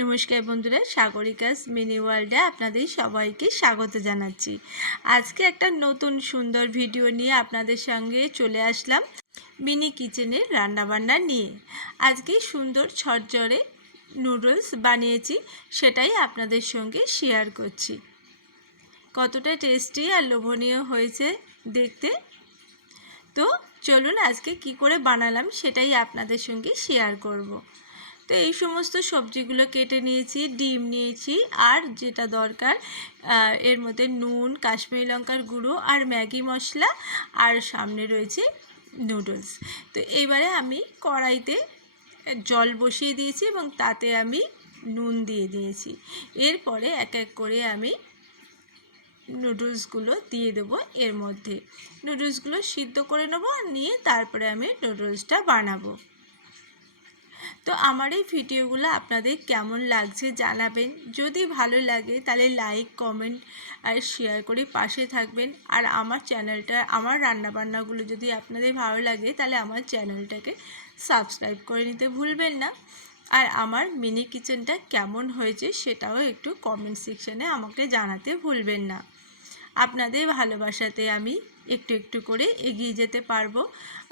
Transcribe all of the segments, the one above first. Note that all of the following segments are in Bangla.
নমস্কার বন্ধুরা, সাগরিকাস মিনি ওয়ার্ল্ডে আপনাদের সবাইকে স্বাগত জানাচ্ছি। আজকে একটা নতুন সুন্দর ভিডিও নিয়ে আপনাদের সঙ্গে চলে আসলাম মিনি কিচেনের রান্নাবান্না নিয়ে। আজকে সুন্দর ঝরঝরে নুডলস বানিয়েছি, সেটাই আপনাদের সঙ্গে শেয়ার করছি। কতটা টেস্টি আর লোভনীয় হয়েছে দেখতে। তো চলুন আজকে কি করে বানালাম সেটাই আপনাদের সঙ্গে শেয়ার করব। তো এই সমস্ত সবজিগুলো কেটে নিয়েছি, ডিম নিয়েছি, আর যেটা দরকার এর মধ্যে নুন, কাশ্মীরি লঙ্কার গুঁড়ো আর ম্যাগি মশলা, আর সামনে রয়েছে নুডলস। তো এবারে আমি কড়াইতে জল বসিয়ে দিয়েছি এবং তাতে আমি নুন দিয়ে দিয়েছি। এরপরে এক এক করে আমি নুডলসগুলো দিয়ে দেবো এর মধ্যে। নুডলসগুলো সিদ্ধ করে নেবো, নিয়ে তারপরে আমি নুডলসটা বানাবো। তো আমার এই ভিডিওগুলো আপনাদের কেমন লাগছে জানাবেন। যদি ভালো লাগে তাহলে লাইক, কমেন্ট আর শেয়ার করে পাশে থাকবেন। আর আমার চ্যানেলটা, আমার রান্নাবান্নাগুলো যদি আপনাদের ভালো লাগে তাহলে আমার চ্যানেলটাকে সাবস্ক্রাইব করে নিতে ভুলবেন না। আর আমার মিনি কিচেনটা কেমন হয়েছে সেটাও একটু কমেন্ট সেকশানে আমাকে জানাতে ভুলবেন না। আপনাদের ভালোবাসাতে আমি একটু একটু করে এগিয়ে যেতে পারবো,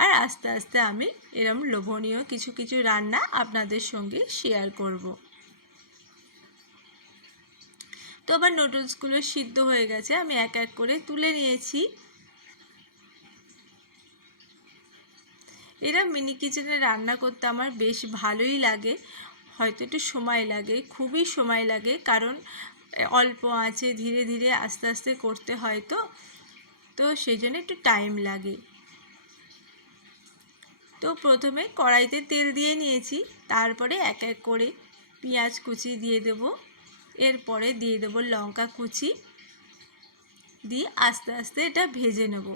আর আস্তে আস্তে আমি এরকম লোভনীয় কিছু কিছু রান্না আপনাদের সঙ্গে শেয়ার করব। তো আবার নুডলসগুলো সিদ্ধ হয়ে গেছে, আমি এক এক করে তুলে নিয়েছি। এরা মিনি কিচেনে রান্না করতে আমার বেশ ভালোই লাগে। হয়তো একটু সময় লাগে, খুবই সময় লাগে, কারণ অল্প আঁচে ধীরে ধীরে আস্তে আস্তে করতে হয়। তো সেই জন্য একটু টাইম লাগে। তো প্রথমে কড়াইতে তেল দিয়ে নিয়েছি, তারপরে এক এক করে পেঁয়াজ কুচি দিয়ে দেব, এরপরে দিয়ে দেব লঙ্কা কুচি, দিয়ে আস্তে আস্তে এটা ভেজে নেব।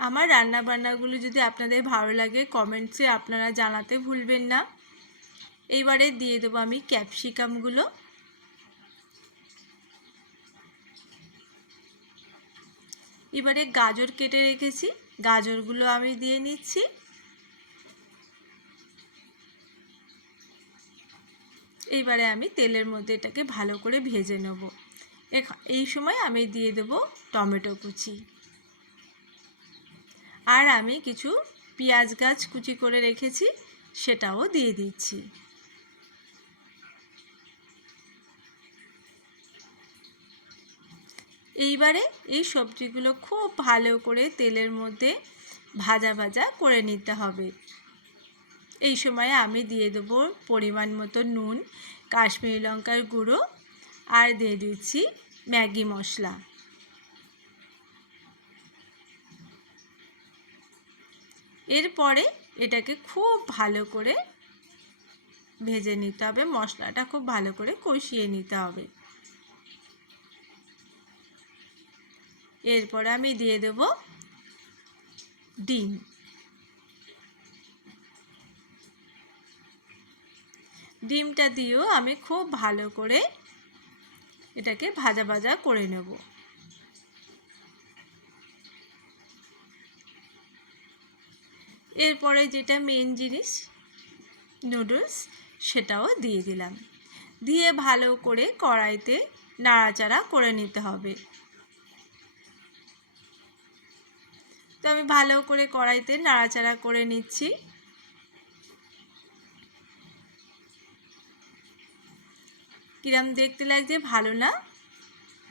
আমার রান্নাবান্নাগুলো যদি আপনাদের ভালো লাগে কমেন্টসে আপনারা জানাতে ভুলবেন না। এইবারে দিয়ে দেবো আমি ক্যাপসিকামগুলো, এবারে গাজর কেটে রেখেছি, গাজরগুলো আমি দিয়ে নিচ্ছি। এইবারে আমি তেলের মধ্যে এটাকে ভালো করে ভেজে নেব। এই সময় আমি দিয়ে দেব টমেটো কুচি, আর আমি কিছু পেঁয়াজ গাছ কুচি করে রেখেছি সেটাও দিয়ে দিচ্ছি। এইবারে এই সবজিগুলো খুব ভালো করে তেলের মধ্যে ভাজা ভাজা করে নিতে হবে। এই সময় আমি দিয়ে দেবো পরিমাণ মতো নুন, কাশ্মীরি লঙ্কার গুঁড়ো, আর দিয়ে দিচ্ছি ম্যাগি মশলা। এরপরে এটাকে খুব ভালো করে ভেজে নিতে হবে, মশলাটা খুব ভালো করে কষিয়ে নিতে হবে। এরপরে আমি দিয়ে দেব ডিম। ডিমটা দিয়েও আমি খুব ভালো করে এটাকে ভাজা ভাজা করে নেব। এরপরে যেটা মেন জিনিস নুডলস, সেটাও দিয়ে দিলাম, দিয়ে ভালো করে কড়াইতে নাড়াচাড়া করে নিতে হবে। তো আমি ভালো করে কড়াইতে নাড়াচাড়া করে নিচ্ছি। কিরম দেখতে লাগছে ভালো না?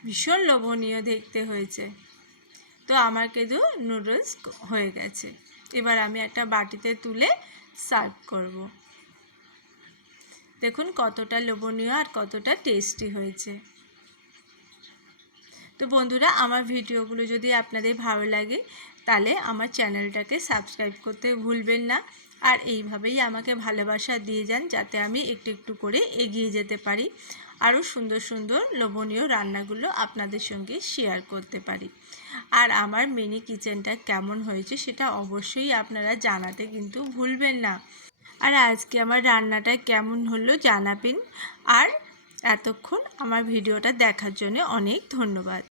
ভীষণ লোভনীয় দেখতে হয়েছে। তো আমার কিন্তু নুডলস হয়ে গেছে। এবার আমি একটা বাটিতে তুলে সার্ভ করব। দেখুন কতটা লোভনীয় আর কতটা টেস্টি হয়েছে। তো বন্ধুরা, আমার ভিডিওগুলো যদি আপনাদের ভালো লাগে তাহলে আমার চ্যানেলটাকে সাবস্ক্রাইব করতে ভুলবেন না। আর এইভাবেই আমাকে ভালোবাসা দিয়ে যান, যাতে আমি একটু একটু করে এগিয়ে যেতে পারি, আরও সুন্দর সুন্দর লোভনীয় রান্নাগুলো আপনাদের সঙ্গে শেয়ার করতে পারি। আর আমার মিনি কিচেনটা কেমন হয়েছে সেটা অবশ্যই আপনারা জানাতে কিন্তু ভুলবেন না। আর আজকে আমার রান্নাটা কেমন হলো জানাবেন। আর এতক্ষণ আমার ভিডিওটা দেখার জন্য অনেক ধন্যবাদ।